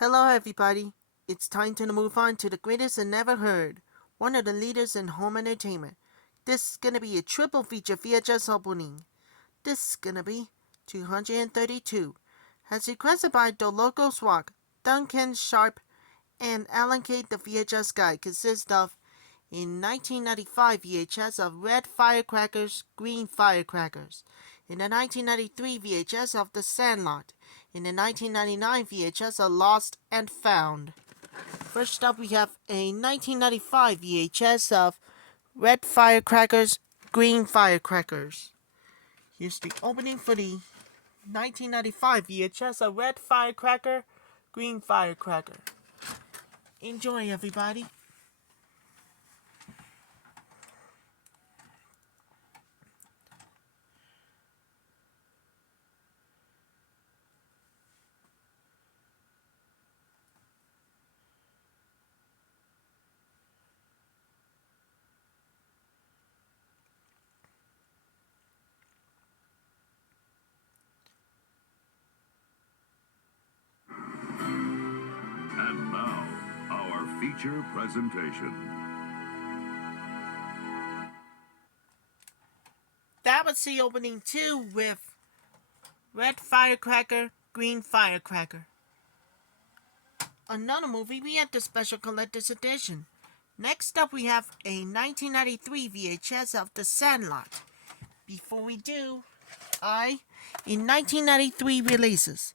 Hello, everybody. It's time to move on to the greatest and never heard, one of the leaders in home entertainment. This is gonna be a triple feature VHS opening. This is gonna be 232, as requested by TheLogosRock, Duncan, Sharpe, and Alan K. The VHS guide consists of a 1995 VHS of red firecrackers, green firecrackers. In the 1993 VHS of The Sandlot. In the 1999 VHS of Lost and Found. First up, we have a 1995 VHS of red firecrackers, green firecrackers. Here's the opening for the 1995 VHS of red firecracker, green firecracker. Enjoy, everybody. And now, our feature presentation. That was the opening too, with red firecracker, green firecracker. Another movie, we have the special collector's edition. Next up, we have a 1993 VHS of The Sandlot. Before we do, in 1993 releases,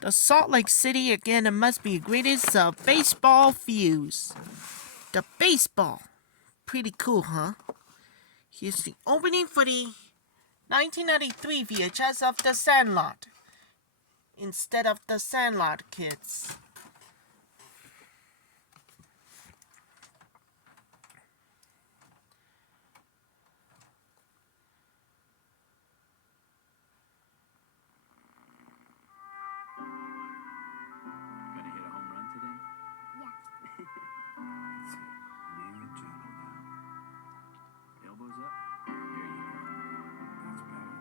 the Salt Lake City again, it must be the greatest baseball views. The baseball. Pretty cool, huh? Here's the opening for the 1993 VHS of The Sandlot. Instead of The Sandlot, kids. Gonna hit a home run today? Yeah. That's it. Real gentle now. Elbows up. There you go. That's better.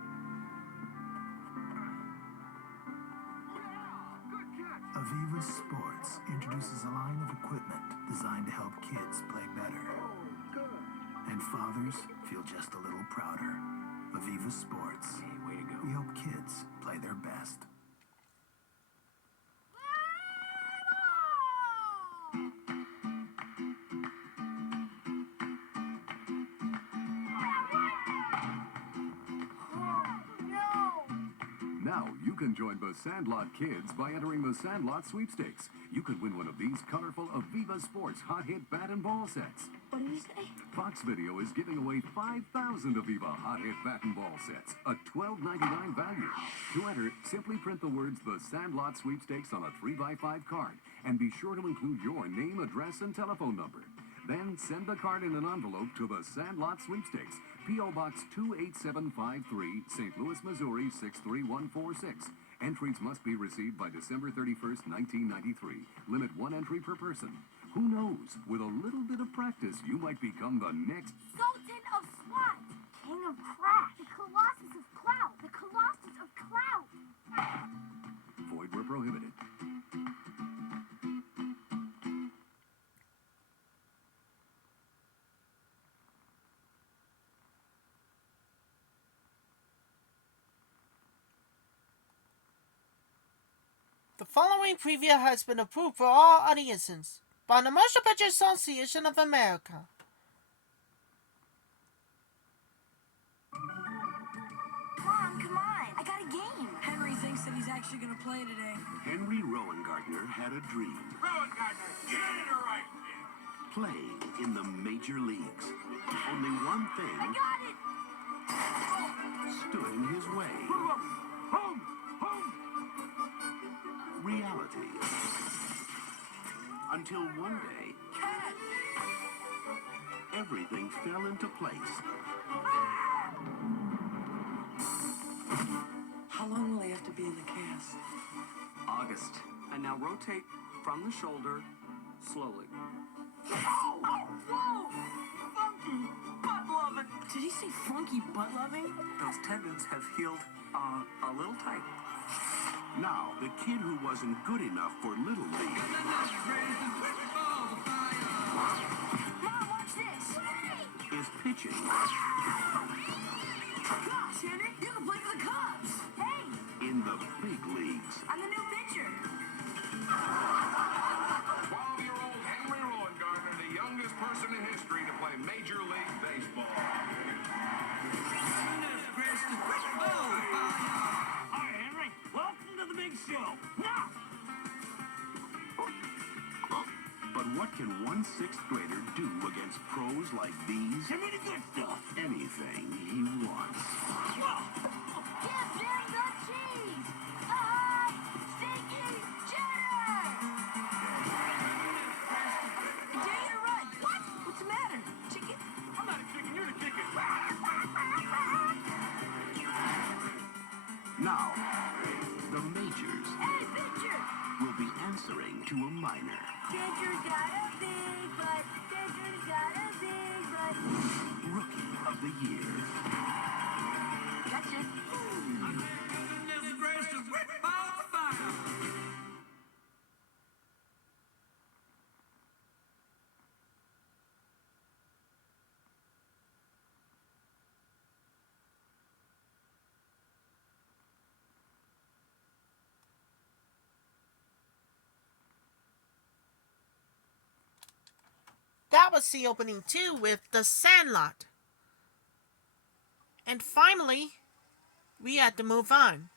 Aviva Sports introduces a line of equipment designed to help kids play better. And fathers feel just a little prouder. Aviva Sports. Hey, way to go. We hope kids play their best. Now you can join the Sandlot kids by entering the Sandlot Sweepstakes. You could win one of these colorful Aviva Sports hot hit bat and ball sets. What did you say? Fox Video is giving away 5,000 Aviva hot hit bat and ball sets, a $12.99 value. To enter, simply print the words The Sandlot Sweepstakes on a 3x5 card and be sure to include your name, address, and telephone number. Then send the card in an envelope to the Sandlot Sweepstakes, P.O. Box 28753, St. Louis, Missouri 63146. Entries must be received by December 31st, 1993. Limit one entry per person. Who knows? With a little bit of practice, you might become the next Sultan of SWAT! King of Crash! The Colossus of Clout! The Colossus of Clout! void where prohibited. The following preview has been approved for all audiences by the Motion Picture Association of America. Mom, come on! I got a game! Henry thinks that he's actually going to play today. Henry Rowan-Gardner had a dream. Rowan-Gardner, get in the right field. Playing in the major leagues. Only one thing I got it! stood in his way. Home! Home! Reality. Until one day, everything fell into place. How long will he have to be in the cast? August. And now rotate from the shoulder slowly. Whoa! Funky butt loving. Did he say funky butt loving? Those tendons have healed a little tight. Now, the kid who wasn't good enough for Little League Mom, watch this. is pitching Gosh, Henry, you can play for the Cubs. Hey, in the big leagues. I'm the new pitcher. 12-year-old Henry Rowan-Gardner, the youngest person in history to play Major League Baseball. Hi, Henry. Welcome to the big show. Now! But what can one sixth grader do against pros like these? Give me the good stuff. Anything he wants. give them the cheese. Stinky cheddar. Dang, you're right. What? What's the matter? Chicken? I'm not a chicken, you're the chicken. Now, the majors Hey, pitcher. will be answering to a minor. Pitcher's got a big butt. Pitcher's got a big butt. Rookie of the year. Gotcha. That was the opening too with The Sandlot. And finally, we had to move on.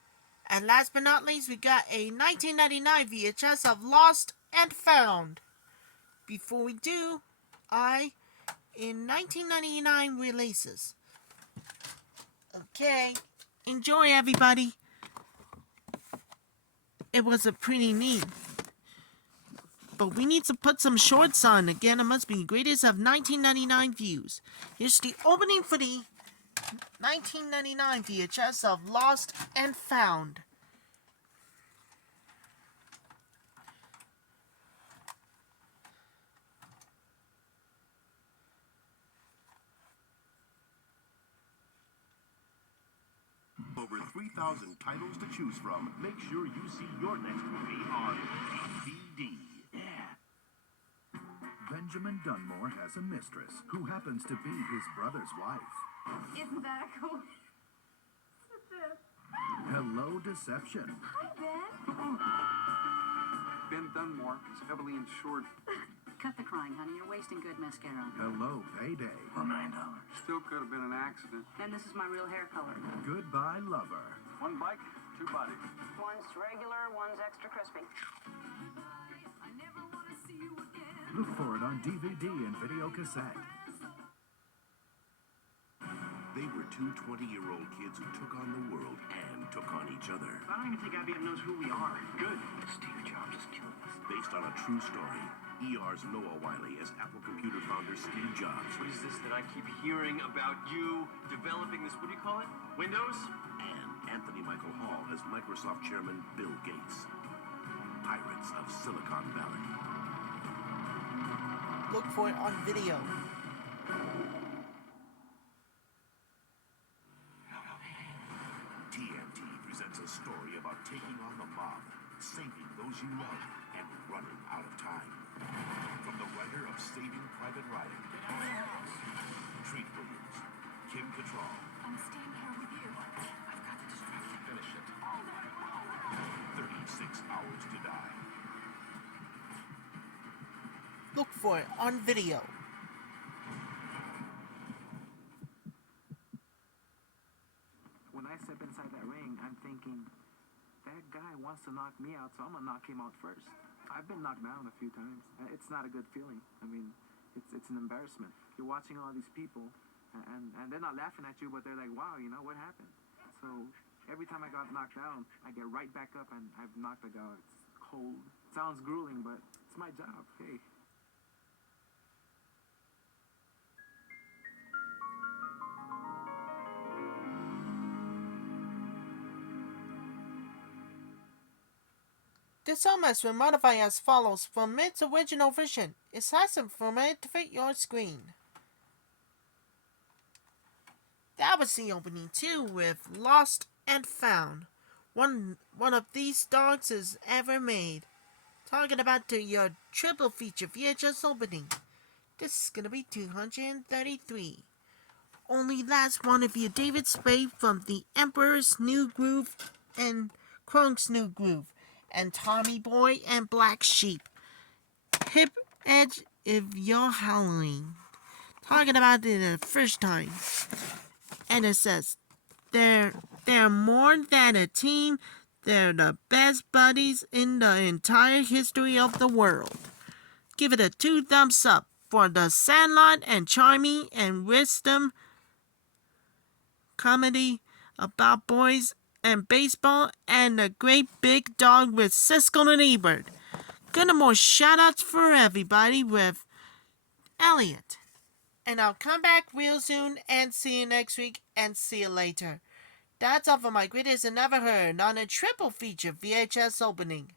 And last but not least, we got a 1999 VHS of Lost and Found. Before we do, in 1999 releases. Okay, enjoy everybody. It was a pretty neat. But we need to put some shorts on. Again, it must be greatest of 1999 views. Here's the opening for the 1999 VHS of Lost and Found. Over 3,000 titles to choose from. Make sure you see your next movie on DVD. Yeah. Benjamin Dunmore has a mistress who happens to be his brother's wife. Isn't that cool? Hello, Deception. Hi, Ben. Ben Dunmore is heavily insured. Cut the crying, honey. You're wasting good mascara. Hello, Payday. For $9. Still could have been an accident. And this is my real hair color. Goodbye, Lover. One bike, two bodies. One's regular, one's extra crispy. Look for it on DVD and video cassette. They were two 20-year-old kids who took on the world and took on each other. I don't even think IBM knows who we are. Good. Steve Jobs is killing us. Based on a true story. ER's Noah Wiley as Apple Computer founder Steve Jobs. What is this that I keep hearing about you developing this, what do you call it? Windows? And Anthony Michael Hall as Microsoft chairman Bill Gates. Pirates of Silicon Valley. Look for it on video. TNT presents a story about taking on the mob, saving those you love, and running out of time. From the writer of Saving Private Ryan, Treat Williams, Kim Cattrall. I'm staying here with you. I've got the distraction. Finish it. 36 Hours to Die. Look for it on video. When I step inside that ring, I'm thinking, that guy wants to knock me out, so I'm gonna knock him out first. I've been knocked down a few times. It's not a good feeling. I mean, it's an embarrassment. You're watching all these people, and they're not laughing at you, but they're like, wow, you know, what happened? So every time I got knocked down, I get right back up, and I've knocked the guy out. It's cold. Sounds grueling, but it's my job. Hey. This song has been modified as follows from its original version. It has been formatted to fit your screen. That was the opening too with Lost and Found. one of these dogs is ever made. Talking about your triple feature VHS opening. This is gonna be 233. Only last one of you, David Spade from The Emperor's New Groove and Kronk's New Groove, and Tommy Boy and Black Sheep. Hip Edge of your Halloween. Talking about it the first time. And it says, they're more than a team. They're the best buddies in the entire history of the world. Give it a 2 thumbs up for The Sandlot and charming and wisdom comedy about boys and baseball and a great big dog with Siskel and Ebert. Gonna more shoutouts for everybody with Elliot. And I'll come back real soon and see you next week and see you later. That's all for my greatest and never heard on a triple feature VHS opening.